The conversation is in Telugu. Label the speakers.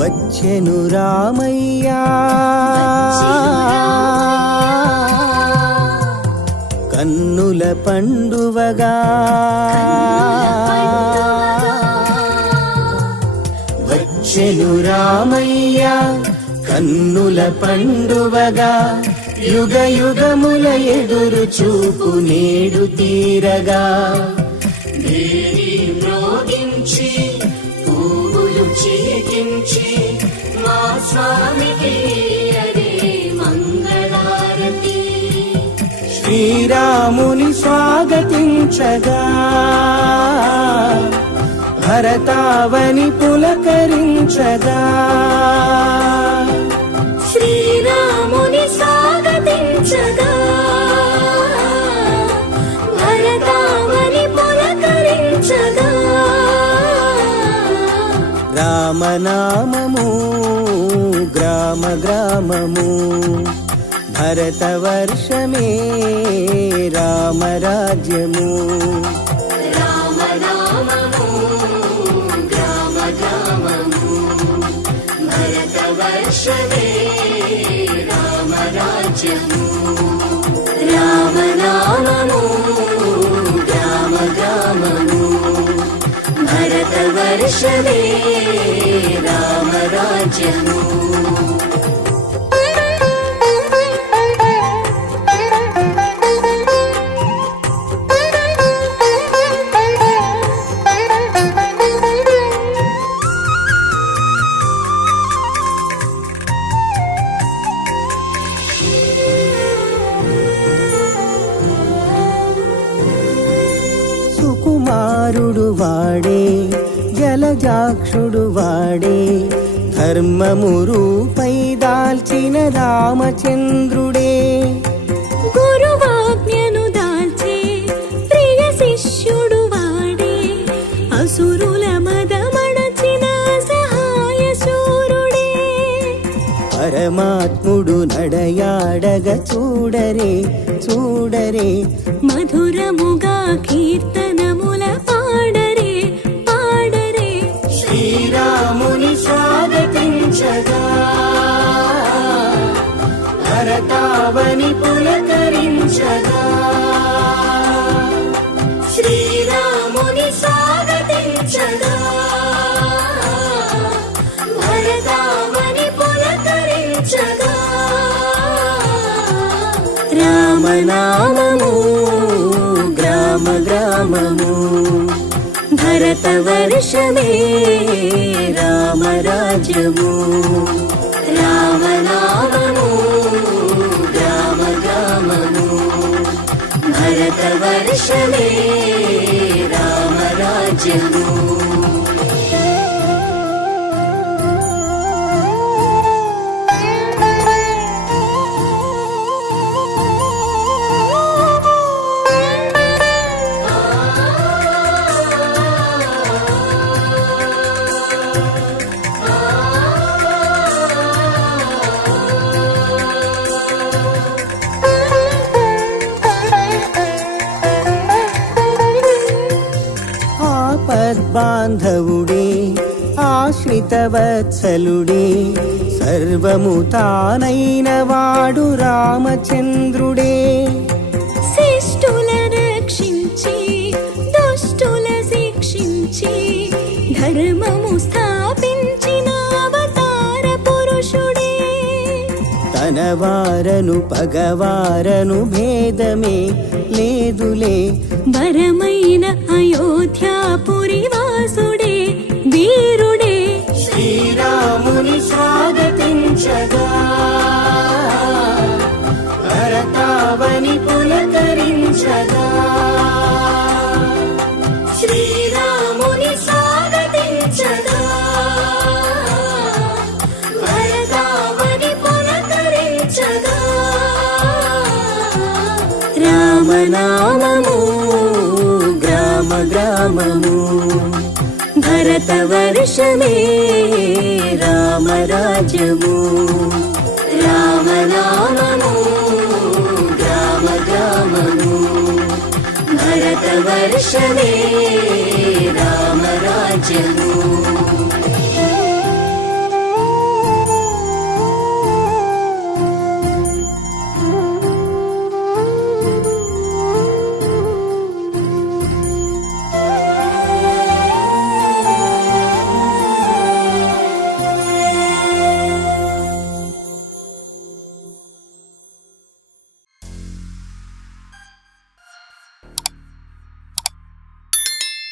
Speaker 1: వచ్చెను రామయ్యా. కన్నుల పండువగా. వచ్చెను రామయ్య కన్నుల పండువగా. యుగ యుగముల ఎదురు చూపు నేడు తీరగా. మ్రోగించి చిలికించి మా స్వామికి మంగళారతి. శ్రీరాముని స్వాగతించగా. భరతావని పులకరించగా.
Speaker 2: శ్రీరాముని స్వాగతించగా.
Speaker 1: रामो ग्राम
Speaker 2: ग्राममु। भरतवर्षमे रामराज्यमु राम राज्यमुषे रामो राम ग्राममु। भरतवर्ष రాజ్యము
Speaker 1: సుకుమారుడు వాడే జలజాక్షుడు వాడే ధర్మము రూపై దాల్చిన రామచంద్రుడే.
Speaker 2: గురువాజ్ఞను దాల్చే ప్రియ శిష్యుడు వాడే. అసురుల మదమణచిన సహాయ శూరుడే.
Speaker 1: పరమాత్ముడు నడయాడగ చూడరే చూడరే.
Speaker 2: మధురముగా కీర్తనముల గ్రామ
Speaker 1: నామము గ్రామ గ్రామము. భరతవర్షమే రామరాజ్యము
Speaker 2: రామనామము గ్రామ గ్రామము. భరతవర్షమే రామరాజ్యము
Speaker 1: ఆపద్బాంధవుడే ఆశ్రితవత్సలుడే సర్వము తానైన వాడు రామచంద్రుడే.
Speaker 2: శిష్టుల రక్షించి దుష్టుల శిక్షించి ధర్మము స్థాపించిన అవతార పురుషుడే.
Speaker 1: తన వారను పగవారను భేదమే లేదులే
Speaker 2: వరమైన
Speaker 1: నామము గ్రామ గ్రామము. భరతవర్షమే రామరాజ్యము
Speaker 2: రామనామము గ్రామ గ్రామము. భరతవర్షమే రామరాజ్యము